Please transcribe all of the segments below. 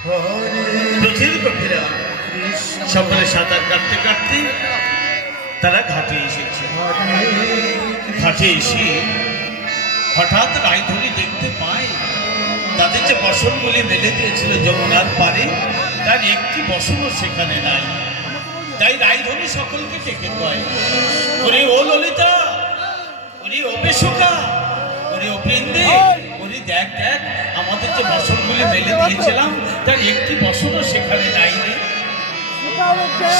নদীর গভীরা সকলে সাঁতার কাটতে কাটতে তারা ঘাটে এসেছে। ঘাটে এসে হঠাৎ রায়ধনী দেখতে পায় তাদের যে বসনগুলি মেলে দিয়েছিল যমুনার পারে তার একটি বসনও সেখানে নাই। তাই রায়ধনী সকলকে ডেকে কয়, ওরে ও ললিতা, ওরে ও বেশুকা, ওরে ও বৃন্দে, ওরে দেখ দেখ আমাদের যে বসনগুলি মেলে দিয়েছিলাম তার একটি বসনও সেখানে নাই রে।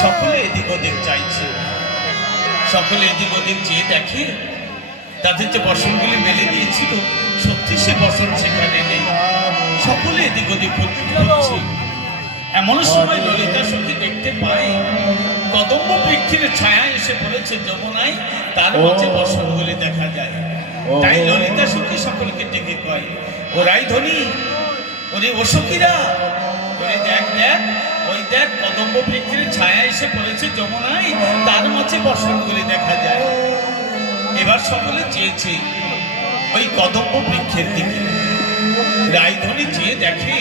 সকলে এদিক ওদিক চাইছে, সকলে এদিক ওদিক চেয়ে দেখে তাদের যে বসনগুলি মেলে দিয়েছিল সত্যি সে বসন সেখানে নেই। সকলে এদিক ওদিক খুঁজছে। এমন সময় ললিতা সখী দেখতে পায় কদম্ব বৃক্ষের ছায়া এসে পড়েছে যমুনায়, তার মাঝে বসনগুলি দেখা যায়। তাই ললিতা সখী সকলকে ডেকে কয়, ও রায়ধনী, ওরে ও সখীরা, ওরে দেখ দেখ ওই দেখ কদম্ব বৃক্ষের ছায়া এসে পড়েছে যমুনায়, তার মাঝে বসনগুলি দেখা যায়। এবার সকলে চেয়েছে ওই কদম্ব বৃক্ষের দিকে। রায়ধনী চেয়ে দেখে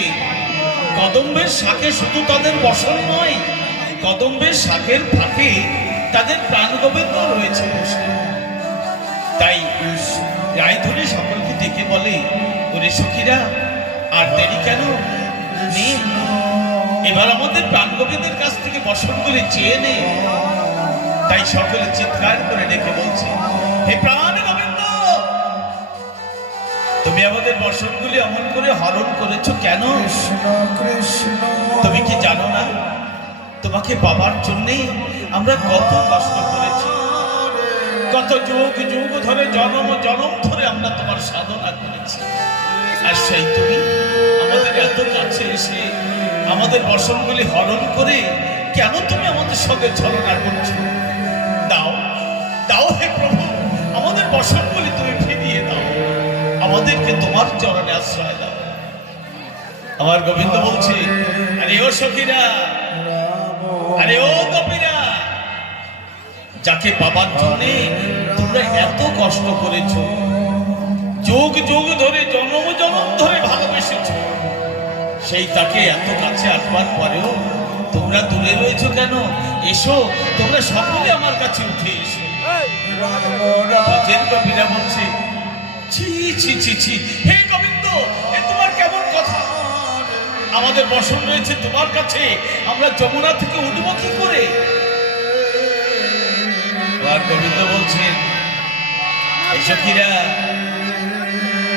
কদম্বের শাখে শুধু তাদের বসন নয়, কদম্বের শাখের ফাঁকে তাদের প্রাণগোবিন্দ রয়েছে বসে। তাই রায়ধনী সকলকে ডেকে বলে, ওরে সখীরা আর দেরি কেন, এবার আমাদের প্রাণগোবিন্দের কাছ থেকে বসনগুলি চেয়ে নে। তাই সকলে চিৎকার করে ডেকে বলছে, হে প্রাণগোবিন্দ, তুমি আমাদের বসনগুলি অমন করে হরণ করেছো কেন? তুমি কি জানো না তোমাকে পাবার জন্যে আমরা কত কষ্ট করেছি, কত যুগ যুগ ধরে জনম জনম ধরে আমরা তোমার সাধনা করেছি। আর সেই তুমি আমাদের এত কাছে এসে আমাদের বসনগুলি হরণ করে কেন তুমি আমাদের সঙ্গে ছলনা করছো? দাও দাও হে প্রভু, আমাদের বসনগুলি তুমি ফিরিয়ে দাও, আমাদেরকে তোমার চরণে আশ্রয় দাও। আমার গোবিন্দ বলছে, আরে ও সখীরা, আরে ও গোপীরা, যাকে পাবার জন্য তোমরা এত কষ্ট করেছো, যুগ যুগ ধরে জনম জনম ধরে ভালোবেসেছো, সেই তাকে এত কাছে আসবার পরেও তোমরা দূরে রয়েছো কেন? এসো, তোমরা সকলে আমার কাছে উঠে এসো। গোপীরা বলছে, ছি ছি ছি ছি, হে গোবিন্দ, এ তোমার কেমন কথা? আমাদের বসন রয়েছে তোমার কাছে, আমরা যমুনা থেকে উঠব কি করে? আর গোবিন্দ বলছেন, এই সখীরা,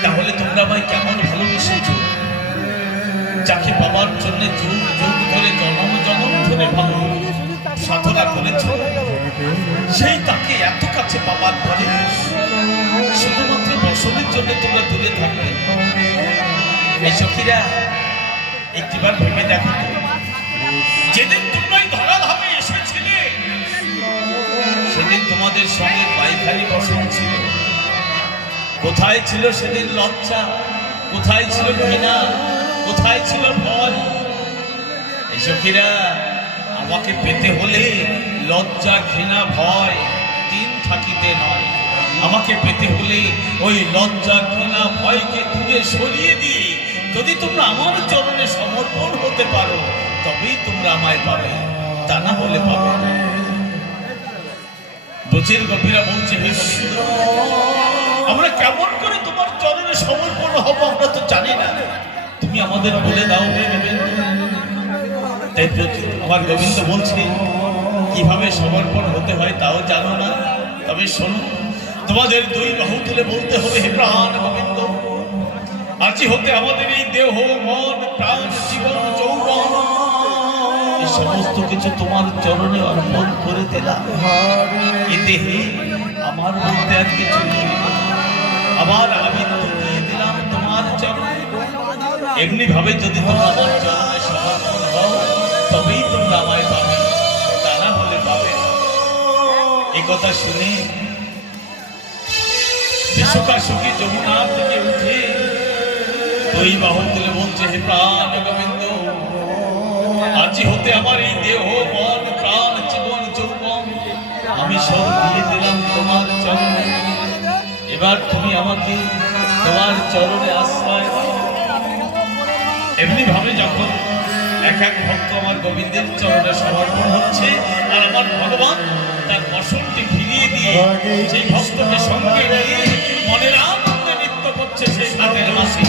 তাহলে তোমরা আমায় কেমন ভালোবেসেছো? যাকে পাবার জন্য যুগ যুগ ধরে জনম জনম ধরে ভালো সাধনা করেছ, সেই তাকে এত কাছে পাবার পরে শুধুমাত্র বসনের জন্য তোমরা দূরে থাকবে। এই সখীরা, একটিবার ভেবে দেখো, যেদিন তোমরাই ধরাধামে এসেছিলে সেদিন তোমাদের সঙ্গে পায়খানি বসন ছিল। কোথায় ছিল সেদিন লজ্জা? কোথায় ছিল ঘৃণা? কোথায় ছিল ভয়? এই সখীরা, আমাকে পেতে হলে লজ্জা ঘৃণা ভয় তিন থাকিতে নয়। আমাকে পেতে হলে ওই লজ্জা ঘৃণা ভয়কে দূরে সরিয়ে দিয়ে যদি তোমরা আমার চরণে সমর্পণ হতে পারো তবেই তোমরা আমায় পাবে, তা না হলে পাবে না। ব্রজের গোপীরা বলছে, আমরা কেমন করে তোমার চরণে সমর্পণ হব আমরা তো জানি না, তুমি আমাদের বলে দাও হে গোবিন্দ। তাই আমার গোবিন্দ বলছে, কিভাবে সমর্পণ হতে হয় তাও জানো না, তবে শোনো, তোমাদের দুই বাহু তুলে বলতে হবে, হে প্রাণ গোবিন্দ, আজি হতে আমাদের এই দেহ মন প্রাণ জীবন যৌবন এই সমস্ত কিছু তোমার চরণে অর্পণ করে দিলাম। এই দেহে আমার বলতে আর কিছু নেই, আবার আমি দিয়ে দিলাম তোমার চরণে। এমনি ভাবে যদি তোমরা আমার চরণে সমর্পণ হও তবেই তোমরা আমায় পাবে, তা না হলে পাবে না। এই কথা শুনে বিশ্বকা সখী যমুনার থেকে উঠে দুই বাহু তুলে বলছে, হে প্রাণ গোবিন্দ, আজি হতে আমার এই দেহ মন প্রাণ জীবন যৌবন আমি সব দিয়ে দিলাম তোমার চরণে। এবার তুমি আমাকে তোমার চরণে আশ্রয় দাও। এমনি ভাবে যখন এক এক ভক্ত আমার গোবিন্দের চরণে সমর্পণ হচ্ছে, আর আমার ভগবান তার বসনটি ফিরিয়ে দিয়ে সেই ভক্তকে সঙ্গে নিয়ে মনের আনন্দে নৃত্য করছে সেই ঘাটের মাসে।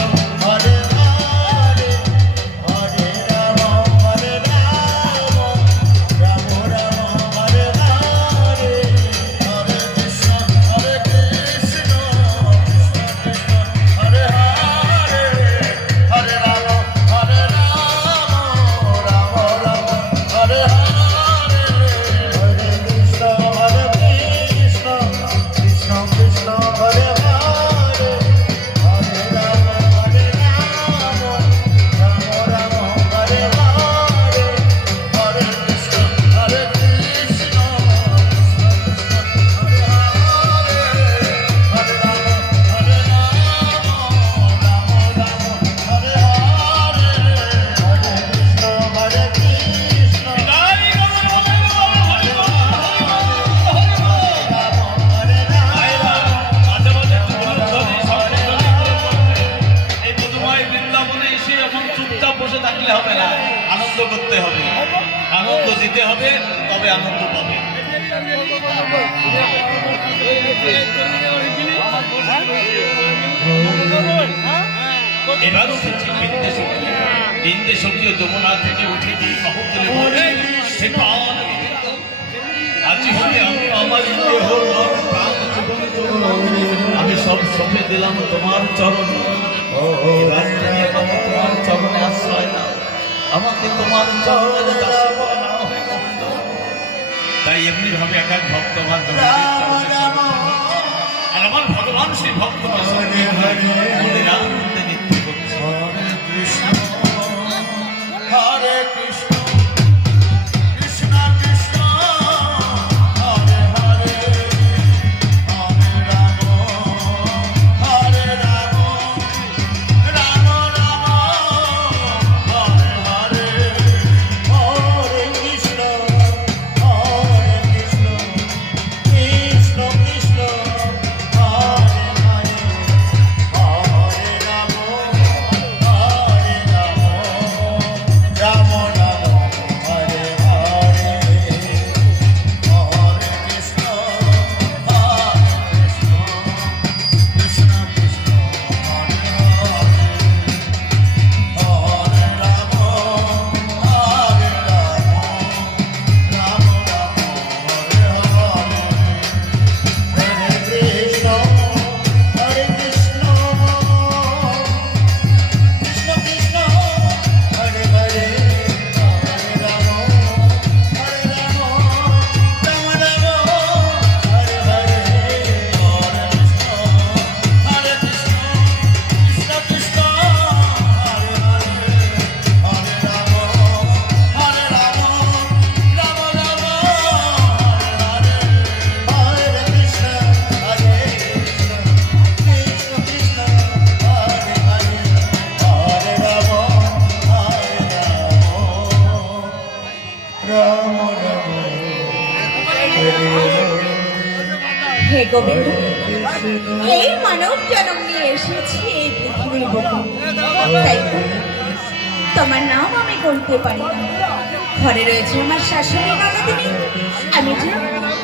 আনন্দ করতে হবে, আনন্দ দিতে হবে, তবে আনন্দ পাবে। এবার উঠেছি বিন্দেশকীয় যমুনা থেকে উঠে যে মহোদয় আজি হলে আমি আমার আমি সব সঁপে দিলাম তোমার চরণে। এবার তুমি আমাকে তোমার চরণে আশ্রয় নাও, আমাকে তোমার চরণে দাসী বানাও। তাই এমনি ভাবে এক এক ভক্ত আমার আর আমার ভগবান সেই ভক্ত মনের আনন্দে নৃত্য করছে। হরে কৃষ্ণ হরে কৃষ্ণ কৃষ্ণ কৃষ্ণ হরে হরে হরে রাম হরে রাম রাম রাম হরে হরে হরে কৃষ্ণ হরে কৃষ্ণ কৃষ্ণ কৃষ্ণ হরে হরে হরে রাম হরে রাম রাম রাম হরে হরে হরে কৃষ্ণ কৃষ্ণ কৃষ্ণ হরে হরে হরে রাম হরে রাম রাম রাম হরে হরে হরে কৃষ্ণ হরে কৃষ্ণ কৃষ্ণ কৃষ্ণ হরে হরে হরে রাম হরে রাম রাম রাম হরে হরে হরে কৃষ্ণ হরে কৃষ্ণ কৃষ্ণ কৃষ্ণ হরে হরে হরে রাম হরে রাম রাম রাম হরে হরে হরে কৃষ্ণ হরে কৃষ্ণ কৃষ্ণ কৃষ্ণ হরে হরে হরে রাম রাম রাম হে গোবিন্দ, এই মানব জন্ম নিয়ে এসেছি এই পৃথিবীর বুকে, তাই তো তোমার নাম আমি বলতে পারি না। ঘরে রয়েছে আমার শাশুড়ি ননদিনী, আমি যে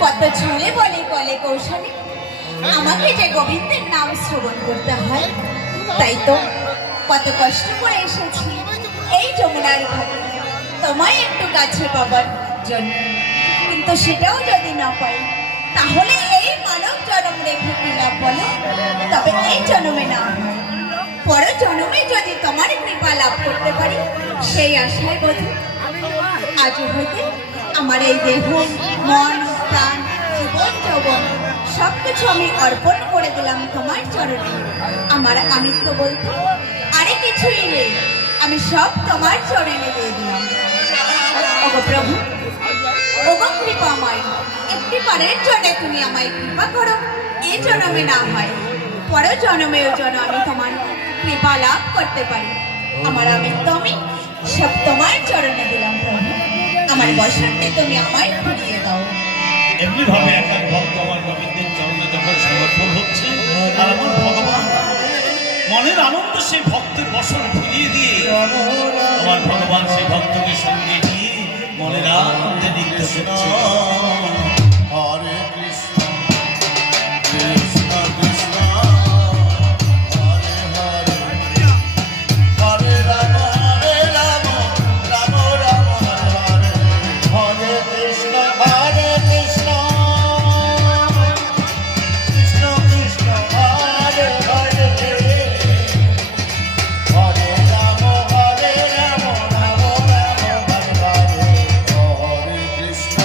কত ছলে বলে বলে কৌশলে আমাকে যে গোবিন্দের নাম শ্রবণ করতে হয়, তাই তো কত কষ্ট করে এসেছি এই যমুনার ঘাটে তোমায় একটু কাছে পাবার জন্য। কিন্তু সেটাও যদি না পাই, তাহলে এই মানব জন্ম রেখে কি লাভ বলো? তবে এই জন্মে না হয়, পর জন্মে যদি তোমার কৃপা লাভ করতে পারি, সেই আশায় বোধ আজ হইতে আমার এই দেহ মন প্রাণ জীবন যৌবন সবকিছু আমি অর্পণ করে দিলাম তোমার চরণে। আমার আমিত্ব বলতে আরে কিছুই নেই, আমি সব তোমার চরণে দিয়ে দিলাম। ওগো প্রভু, ওগো কৃপাময়, একটি পারের জন্য তুমি আমায় কৃপা করো। এই জন্মে না হয়, পর জন্মেও যেন আমি তোমার কৃপা লাভ করতে পারি। আমার আমিত্ব আমি সব তোমার চরণে দিলাম প্রভু। আমার বসনটি তুমি আমায় ফিরিয়ে দাও। এমনি ভাবে এক এক ভক্ত আমার গোবিন্দের চরণে যখন সমর্পণ হচ্ছে, আর আমার ভগবান মনের আনন্দ সেই ভক্তের বসন ফিরিয়ে দিয়ে আমার ভগবান সেই ভক্তকে সঙ্গে নিয়ে মনের আনন্দে নৃত্য করছে। হরে কৃষ্ণ কৃষ্ণ কৃষ্ণ হরে হরে হরে রাম রাম রাম হরে হরে হরে কৃষ্ণ কৃষ্ণ কৃষ্ণ হরে হরে হরে রাম রাম রাম হরে হরে হরে কৃষ্ণ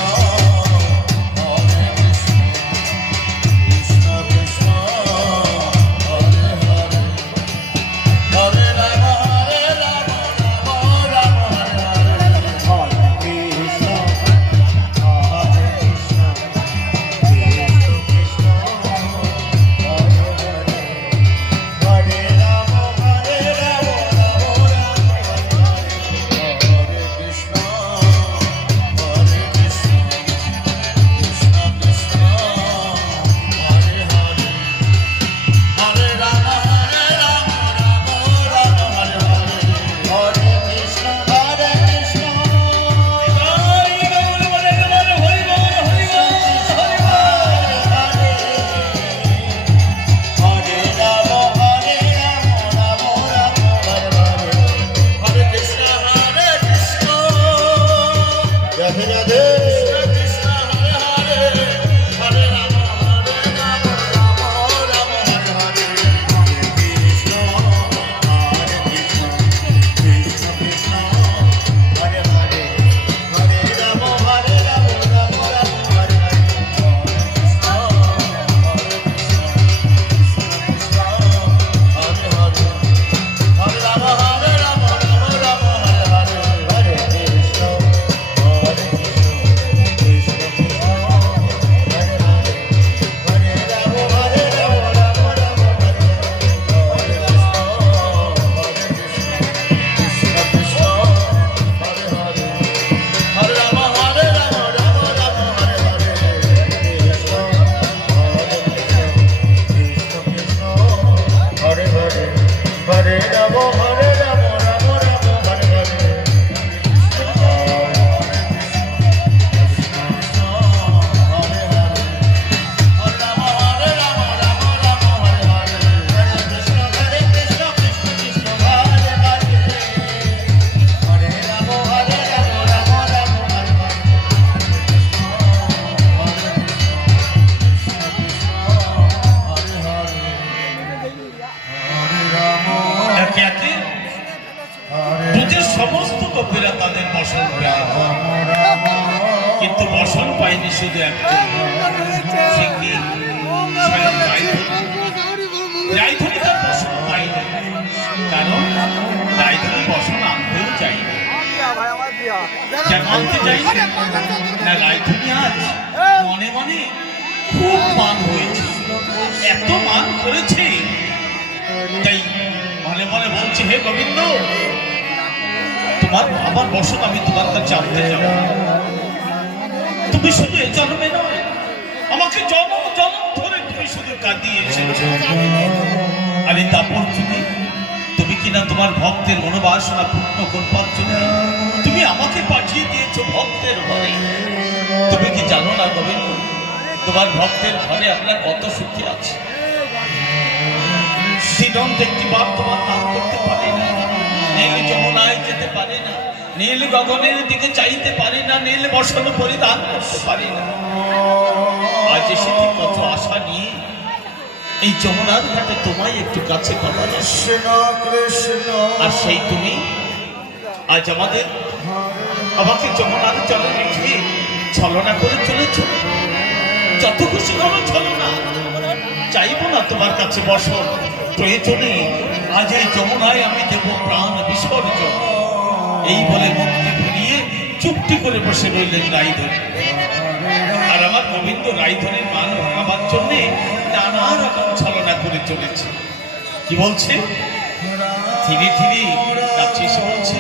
সমস্ত গোপীরা তাদের বসন পেল, কিন্তু বসন পায়নি শুধু একটা, সে কি স্বয়ং রায়ধনী তার বসন পায়নি, কারণ রায়ধনী বসন আনতেও চাইনি। কেন আনতে চাইনি না, রায়ধনী আজ মনে মনে খুব মান হয়েছে, এত মান করেছে, তাই মনে মনে বলছে, হে গোবিন্দ, তোমার আমার বসন আমি তোমার কাছে আনতে যাব। তুমি শুধু এ জন্মে নয়, আমাকে জন্ম জন্ম ধরে তুমি শুধু কাঁদিয়ে এসেছো। আর এই তারপর তুমি কিনা তোমার ভক্তের মনোবাসনা পূর্ণ করবার জন্য তুমি আমাকে পাঠিয়ে দিয়েছো ভক্তের ঘরে। তুমি কি জানো না গোবিন্দ, তোমার ভক্তের ঘরে আমরা কত সুখী আছি। দিনন্ত একটি বার তোমার নাম করতে পারে না, নীল যমুনায় যেতে পারে না, নীল গগনের দিকে চাইতে পারে না, নীল বসন পরিধান করতে পারে না। আজ এসেছি কত আশা নিয়ে এই যমুনার ঘাটে তোমায় একটু কাছে পাওয়া যায়, আর সেই তুমি আজ আমাকে যমুনার জলে রেখে ছলনা করে চলেছ। যত খুশি করো ছলনা, চাইবো না তোমার কাছে বসন, প্রয়োজনে আজ এই যমুনায় আমি দেব প্রাণ বিসর্জন। এই বলে মুক্তি ফিরিয়ে চুপটি করে বসে রইলেন রায়ধনী। আর আমার গোবিন্দ রায়ধনীর মান ভাঙাবার জন্যে নানা রকম ছলনা করে চলেছে। কি বলছে? ধীরে ধীরে কাছে এসে বলছে,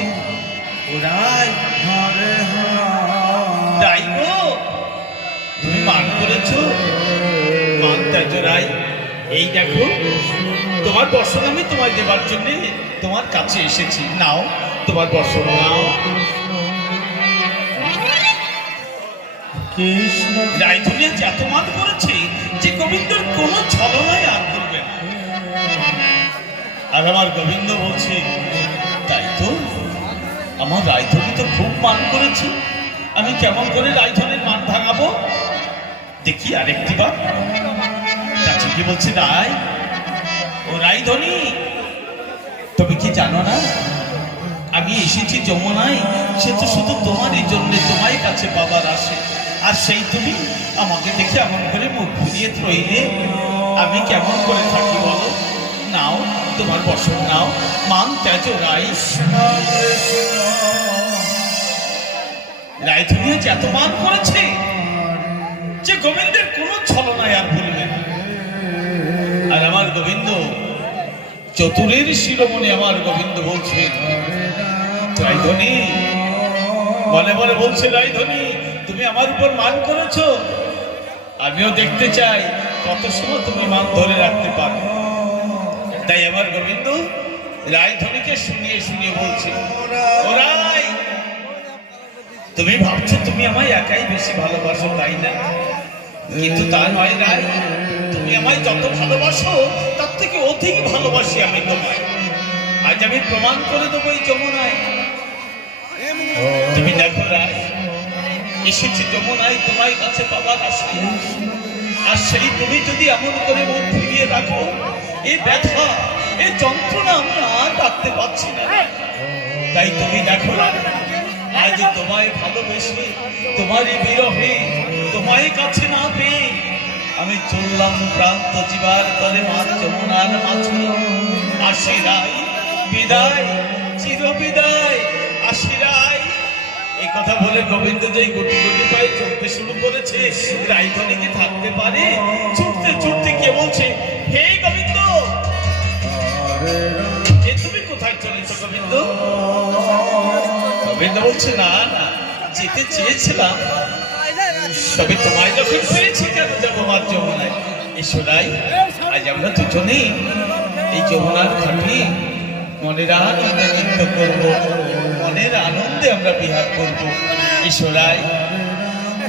রাই গো, তুমি মান করেছ, মান ত্যাজ রাই, এই দেখো তোমার বর্ষণ আমি তোমায় দেবার জন্য তোমার কাছে এসেছি। নাও তোমার বর্ষণ নাও। কৃষ্ণ রায়ধনী আজ এত মান করেছে যে গোবিন্দর কোনো ছলনায় আর করবে না। আর আমার গোবিন্দ বলছে, তাই তো আমার রায়ধনী তো খুব মান করেছে, আমি কেমন করে রায়ধনের মান ভাঙাবো? দেখি আরেকটি বার। কাছে কি বলছে, রায় ও রায়ধনী, তুমি কি জানো না আমি এসেছি যমুনায়, সে তো শুধু তোমারই জন্য, তোমার কাছে পাবার আসে। আর সেই তুমি আমাকে দেখে এমন করে মুখ ঘুরিয়ে রইলে আমি কেমন করে থাকি বলো? নাও তোমার বসন নাও, মান ত্যাজ রাই। রায়ধনী আজ এত মান করেছে যে গোবিন্দের কোনো ছলনায় আর ভুলবে না। আর আমার গোবিন্দ চতুরের শিরোমণি, আমার গোবিন্দ বলছেন, রায়ধনী বলে বলে বলছে, রায়ধনী তুমি আমার উপর মান করেছো, আমিও দেখতে চাই কত সময় তুমি মান ধরে রাখতে পারো। তাই আমার গোবিন্দ রায়ধনীকে শুনিয়ে শুনিয়ে বলছে, ও রায়, তুমি ভাবছো তুমি আমায় একাই বেশি ভালোবাসো, তাই না? কিন্তু তা নয় রায়, তুমি আমায় যত ভালোবাসো তার থেকে অধিক ভালোবাসি আমি তোমায়। আজ আমি প্রমাণ করে দেবো এই যমুনায়। তুমি দেখো রায়, এসেছি যমুনায় তোমার কাছে পাবার আসে। আর সেই তুমি যদি এমন করে মুখ ফিরিয়ে রাখো, এই ব্যথা এই যন্ত্রণা আমি আর রাখতে পারছি না। তাই তুমি দেখো রায়, আজ তোমায় ভালোবেসে তোমারই বিরহে তোমায় কাছে না পেয়ে আমি চললাম প্রান্ত জীবার তরে মা যমুনার মাঝে। আসি রায়, বিদায়, চির বিদায়, আসি রায়। এই কথা বলে গোবিন্দ যেই গুটি গুটি পায়ে চলতে শুরু করেছে, রায়ধনী কি থাকতে পারে? ছুটতে ছুটতে কে বলছে, হে গোবিন্দ, এ তুমি কোথায় চলেছ গোবিন্দ? গোবিন্দ বলছে, না না, যেতে চেয়েছিলাম, তবে তোমায় যখন পেয়েছি কেন যাবো মার যমুনায়। এসো রাই, আজ আমরা দুজনেই এই যমুনার ঘাটে মনের আনন্দে নৃত্য করবো, মনের আনন্দে আমরা বিহার করবো। এসো রাই।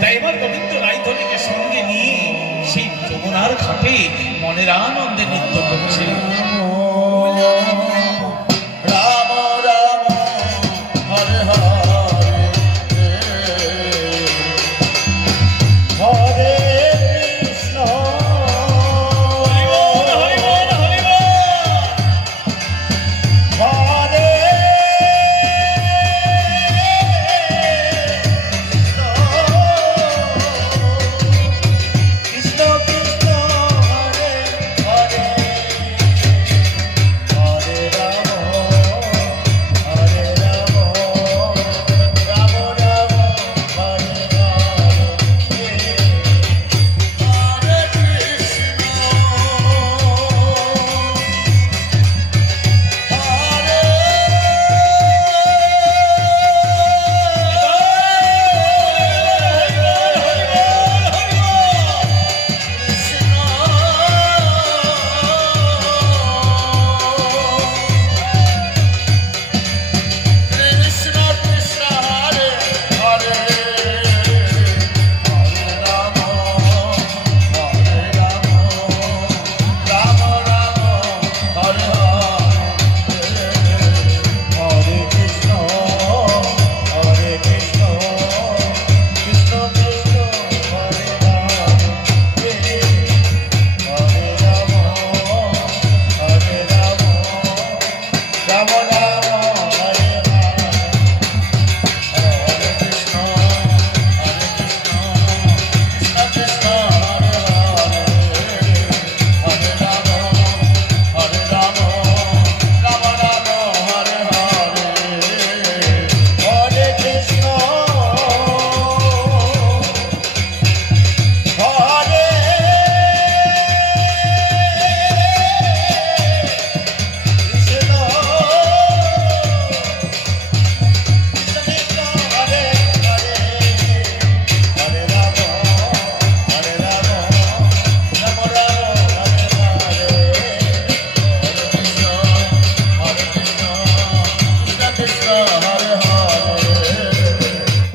তাই আমার গোবিন্দ রায়ধনীকে সঙ্গে নিয়ে সেই যমুনার ঘাটে মনের আনন্দে নৃত্য করছে।